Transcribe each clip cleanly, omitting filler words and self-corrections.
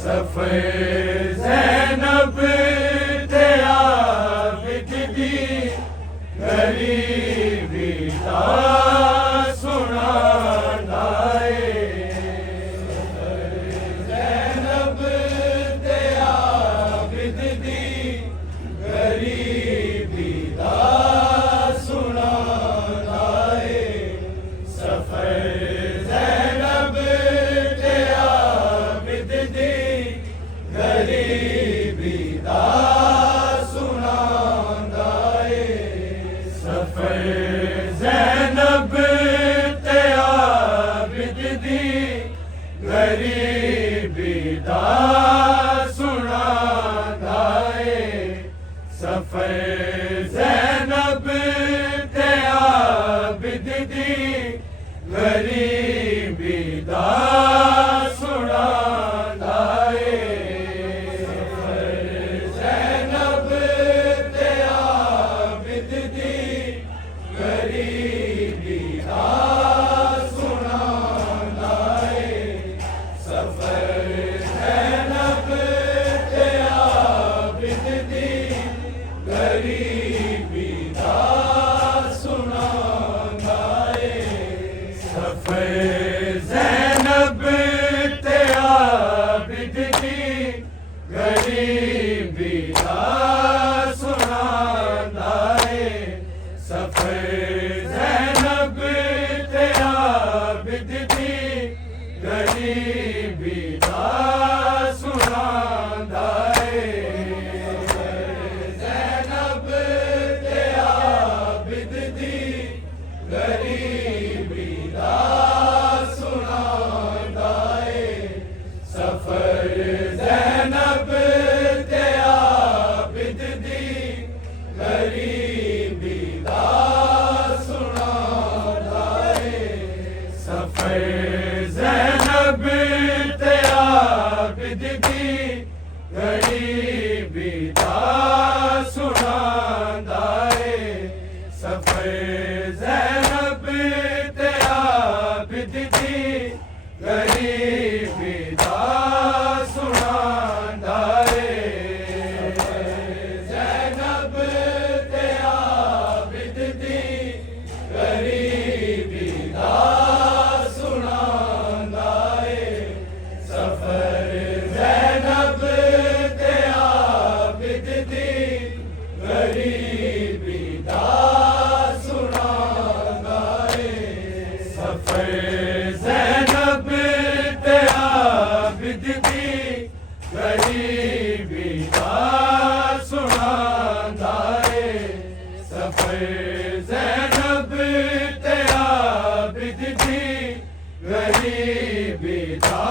सफर ज़ैनब ते आबिद दी गरीबी दा सुनांदा ए। ज़ैनब ते आबिद दी गरीबी दा सुनांदा ए। सफर ज़ैनब ते आबिद दी गरीबी दा सुनांदा ए। सफर ज़ैनब ते आबिद दी गरीबी दा सुनांदा ए। सफर ज़ैनब ते आबिद दी गरीबी दा सुनांदा ए। सफर ज़ैनब ते आबिद दी गरीबी दा सुनांदा ए। सफर ज़ैनब ते आबिद दी गरीबी दा सुनांदा ए। सफर ज़ैनब ते आबिद दी गरीबी दा सुनांदा ए। सफर ज़ैनब ते आबिद दी गरीबी दा सुनांदा ए। ज़ैनब ते आबिद दी गरीबी दा सुनांदा ए। सफर ज़ैनब ते आबिद दी गरीबी दा सुनांदा ए। सफर ज़ैनब ते आबिद दी गरीबी दा सुनांदा ए। सफर ज़ैनब ते आबिद दी गरीबी दा सुनांदा ए। ज़ैनब ते आबिद दी गरीबी दा सुनांदा ए। सफर ज़ैनब ते आबिद दी गरीबी दा सुनांदा ए। सफर ज़ैनब ते आबिद दी गरीबी दा सुनांदा ए। सफर ज़ैनब ते आबिद दी गरीबी दा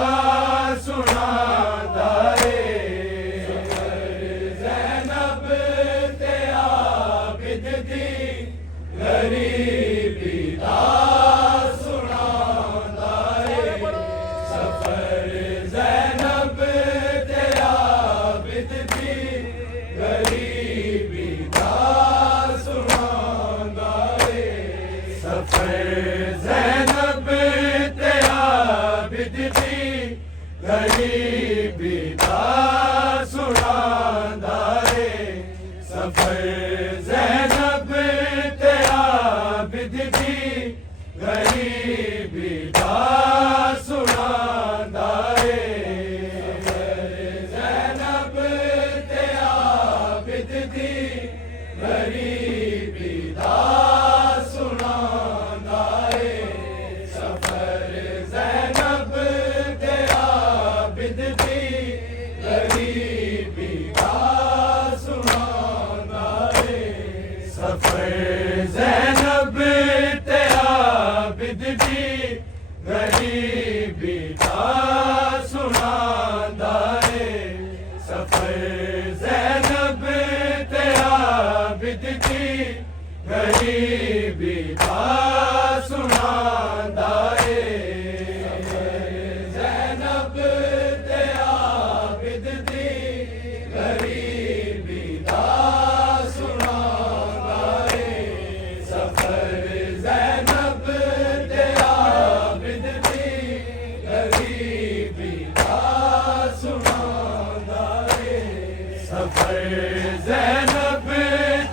सुनांदा ए। ज़ैनब ते आबिद दी गरीबी दा सुनांदा ए। सफर ज़ैनब ते आबिद दी गरीबी दा सुनांदा ए। सफर ज़ैनब ते आबिद दी गरीबी दा सुनांदा ए। सफर ज़ैनब ते आबिद दी गरीबी दा सुनांदा ए। ज़ैनब ते आबिद दी गरीबी दा सुनांदा ए। सफर ज़ैनब ते आबिद दी गरीबी दा सुनांदा ए। सफर ज़ैनब ते आबिद दी गरीबी दा सुनांदा ए। सफर ज़ैनब ते आबिद दी गरीबी दा सुनांदा ए। ज़ैनब ते आबिद दी गरीबी दा सुनांदा ए। सफर ज़ैनब ते आबिद दी गरीबी दा सुनांदा सफर ज़ैनब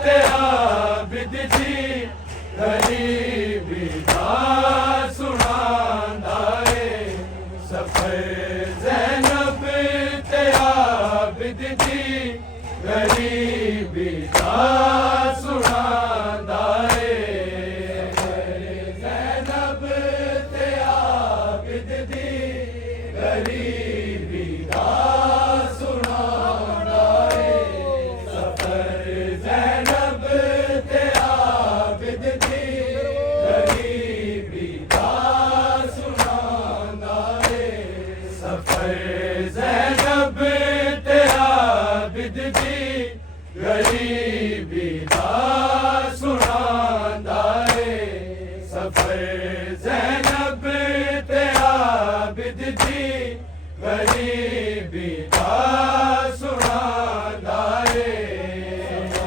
ते आबिद जी गरीबी दा सुणांदा है सफर ज़ैनब ते आबिद जी गरीबी दा सुणांदा है ज़ैनब ते आबिद जी गरीबी दा सुणांदा है सफर ज़ैनब ते आबिद जी गरीबी दा सुणांदा है सफर ज़ैनब ते आबिद जी गरीबी दा सुणांदा है सफर ज़ैनब ते आबिद जी गरीबी दा सुणांदा है सफर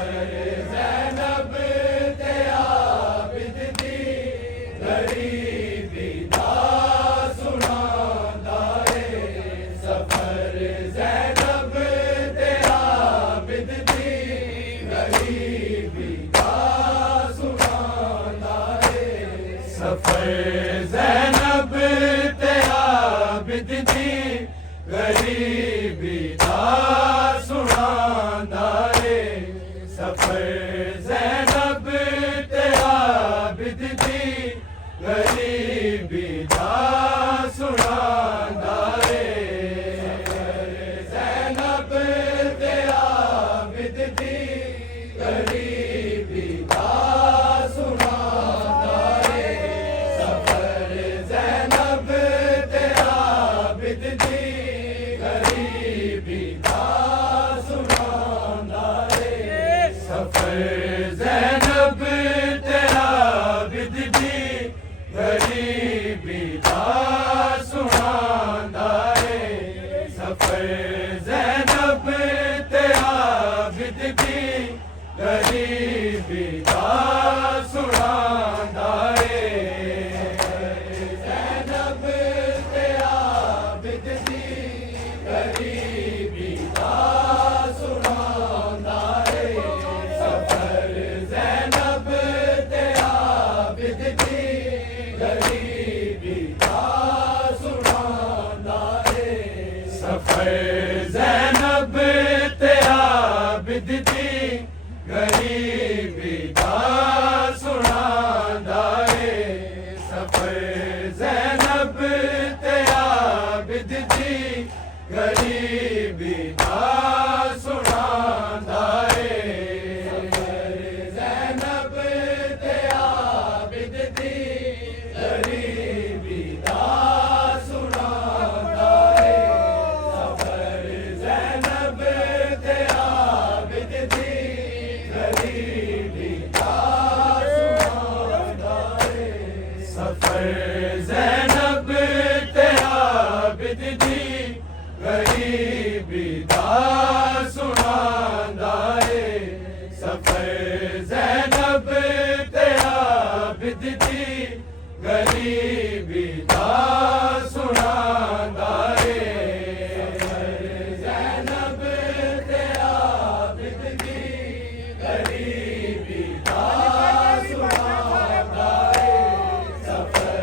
ज़ैनब ते आबिद जी गरीबी दा सुणांदा है सफर ज़ैनब ते आबिद जी गरीबी दा सुणांदा है सफर ज़ैनब ते आबिद जी गरीबी दा सुणांदा है सफर ज़ैनब ते आबिद जी गरीबी दा सुणांदा है ज़ैनब ते आबिद जी गरीबी दा सुणांदा है सफर ज़ैनब ते आबिद जी गरीबी दा सुणांदा है सफर ज़ैनब ते आबिद जी गरीबी दा सुणांदा है सफर ज़ैनब ते आबिद जी गरीबी दा सुणांदा है ज़ैनब ते आबिद जी गरीबी दा सुणांदा है सफर ज़ैनब ते आबिद जी गरीबी दा सुणांदा है सफर ज़ैनब ते आबिद जी गरीबी दा सुणांदा है सफर ज़ैनब ते आबिद जी गरीबी दा सुणांदा है सफर ज़ैनब ते आबिद जी गरीबी दा सुणांदा है सफर ज़ैनब ते आबिद जी गरीबी दा सुणांदा है सफर ज़ैनब ते आबिद जी गरीबी दा सुणांदा है सफर ज़ैनब ते आबिद जी गरीबी दा सुणांदा है सफर ज़ैनब ते आबिद जी गरीबी दा सुणांदा है सफर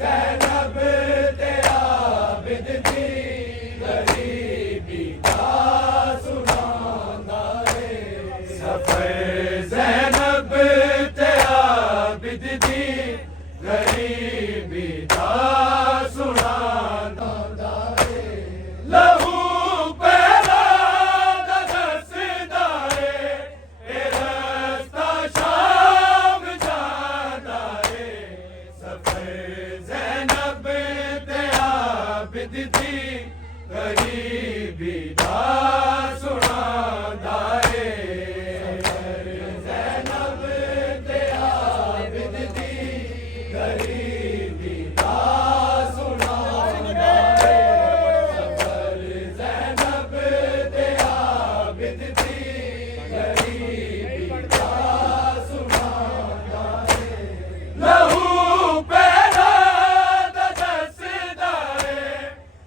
ज़ैनब ते आबिद जी गरीबी दा सुणांदा है सफर ज़ैनब ते आबिद जी गरीबी दा सुणांदा है लहू पैदा दा दसदा है ए रस्ता शाम जांदा है सफर ज़ैनब ते आबिद जी गरीबी दा सुणांदा है सफर ज़ैनब ते आबिद जी गरीबी दा सुणांदा है सफर ज़ैनब ते आबिद जी गरीबी दा सुणांदा है लहू पैदा दा दसदा है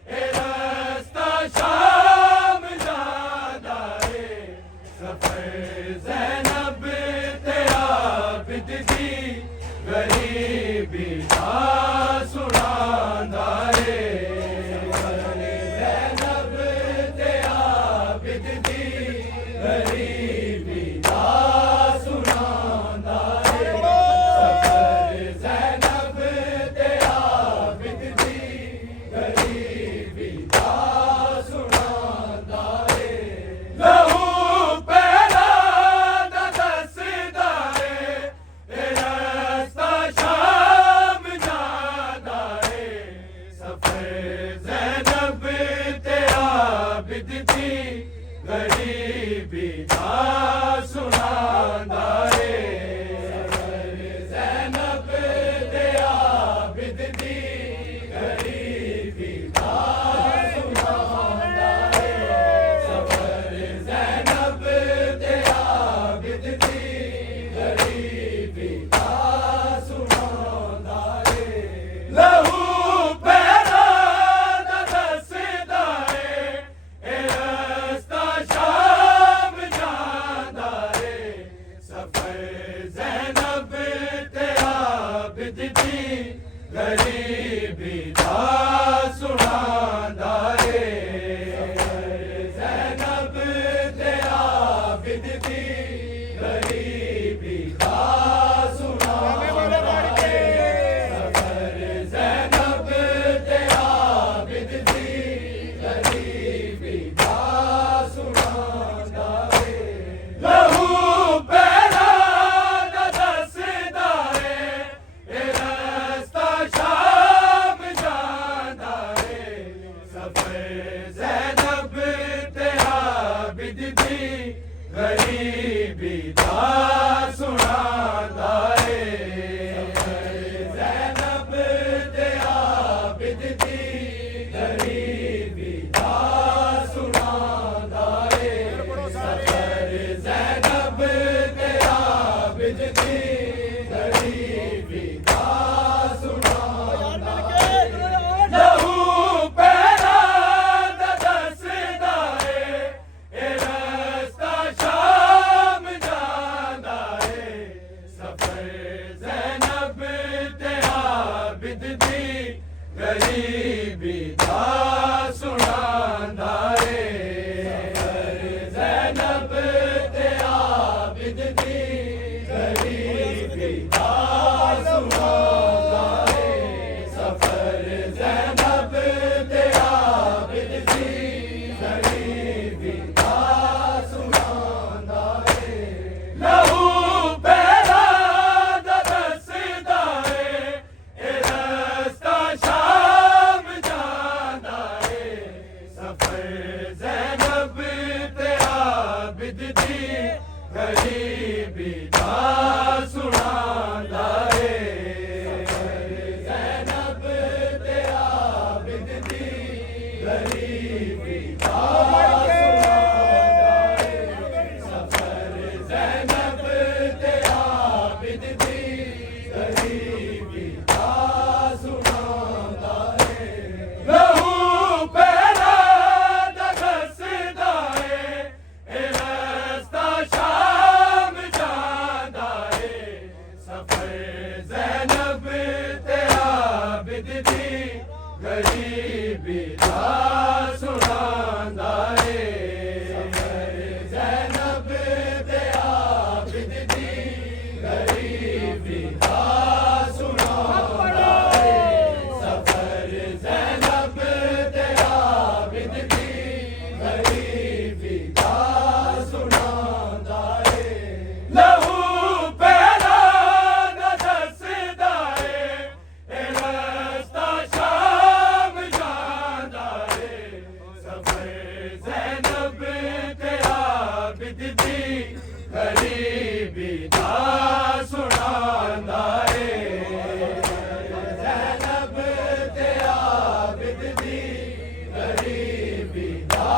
ए रस्ता शाम आबिदती गरीबी दा सुनांदा रे ज़ैनब दे आबिदती गरीबी दा सुनांदा रे सफर ज़ैनब दे आबिदती गरीबी दा सुनांदा रे लहू पैरा दा दसदा रे ए रस्ता शाम जांदा रे सफर ज़ैनब ते आबिदती गरीबी दा सुनांदा रे ज़ैनब ते आबिदती गरीबी दा सुनांदा रे सफर ज़ैनब ते आबिदती गरीबी दा सुनांदा रे लहू पैरा दा दसदा रे ए रस्ता शाम जांदा रे सफर ज़ैनब ते आबिदती गरीबी दा सुनांदा रे ज़ैनब ते आबिदती गरीबी दा सुनांदा रे सफर ज़ैनब ते आबिदती गरीबी दा सुनांदा रे लहू पैरा दा दसदा रे ए रस्ता शाम जांदा रे सफर ज़ैनब ते आबिदती गरीबी दा सुनांदा रे सफर ज़ैनब ते आबिदती गरीबी दा सुनांदा रे सफर ज़ैनब ते आबिदती गरीबी दा सुनांदा रे लहू पैरा दा दसदा रे ए रस्ता शाम जांदा रे सफर ज़ैनब ते आबिदती गरीबी दा सुनांदा रे सफर ज़ैनब ते आबिदती गरीबी दा सुनांदा रे सफर ज़ैनब ते आबिदती गरीबी दा सुनांदा रे लहू पैरा दा दसदा रे ए रस्ता शाम जांदा रे सफर ज़ैनब ते आबिदती गरीबी दा सुनांदा रे सफर ज़ैनब ते आबिदती गरीबी दा सुनांदा रे सफर ज़ैनब ते आबिदती गरीबी दा सुनांदा रे लहू पैरा दा दसदा रे ए रस्ता शाम जांदा रे सफर ज़ैनब ते आबिदती गरीबी दा सुनांदा रे ज़ैनब ते आबिदती गरीबी दा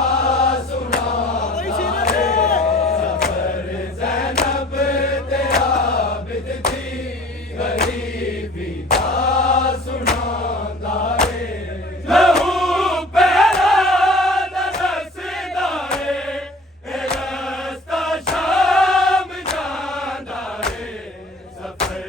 सुनांदा रे सफर ज़ैनब ते आबिदती गरीबी दा सुनांदा रे लहू पैरा दा दसदा रे ए रस्ता शाम जांदा रे सफर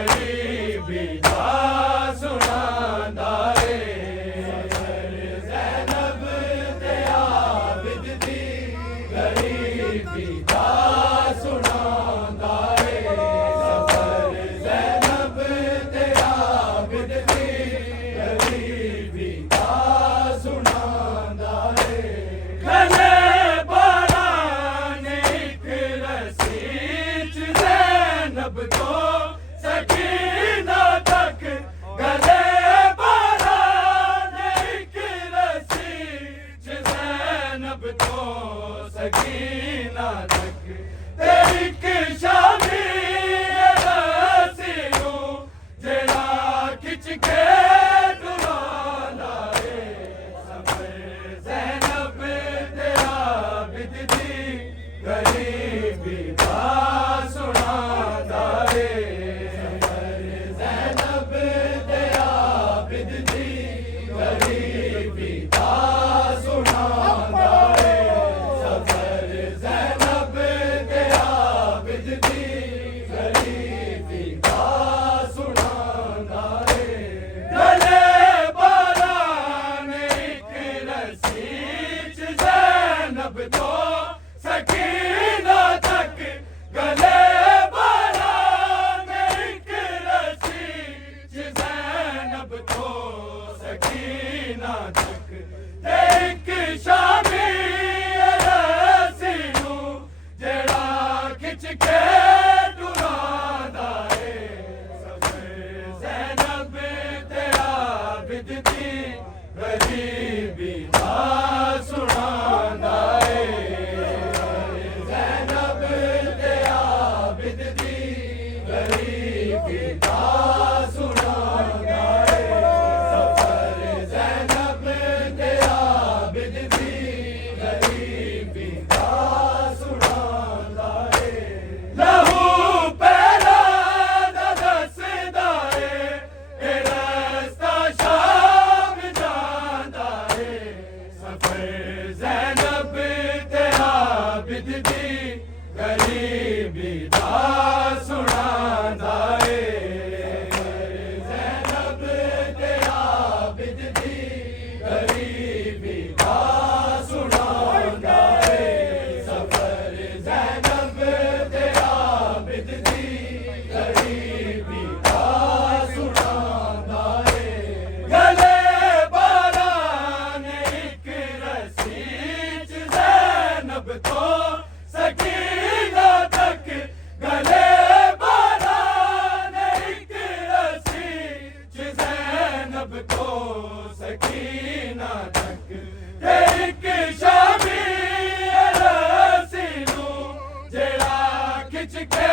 गरीबी दा सुनांदा रे सफर ज़ैनब ते आबिद दी गरीबी दा सुनांदा रे सफर ज़ैनब ते आबिद दी गरीबी दा सुनांदा रे गले बारान एक रस्सी च ज़ैनब तो सकीना तक गले बारान एक रस्सी च ज़ैनब तो सकीना तक ते एक शामी रस्सी नूं जेड़ा खिच के डुलांदा रे सफर ज़ैनब ते आबिद दी गरीबी दा सुनांदा रे सफर ज़ैनब ते आबिद दी गरीबी दा सुनांदा रे सफर ज़ैनब ते आबिद दी गरीबी दा सुनांदा रे गले बारान एक रस्सी च ज़ैनब तो सकीना तक गले बारान एक रस्सी च ज़ैनब तो सकीना तक ते एक शामी रस्सी नूं जेड़ा खिच के डुलांदा रे सफर ज़ैनब ते आबिद दी गरीबी दा सुनांदा रे ज़ैनब ते आबिद दी गरीबी दा सुनांदा रे सफर ज़ैनब ते आबिद दी गरीबी दा सुनांदा रे लहू पैरा दा दसदा रे ए रस्ता शाम जांदा रे सफर ज़ैनब ते आबिद दी गरीबी दा सुनांदा रे ज़ैनब ते आबिद दी गरीबी दा सुनांदा रे सफर ज़ैनब ते आबिद दी गरीबी दा सुनांदा रे गले बारान एक रस्सी च ज़ैनब तो सकीना तक गले बारान एक रस्सी च ज़ैनब तो सकीना तक ते एक शामी रस्सी नूं जेड़ा खिच के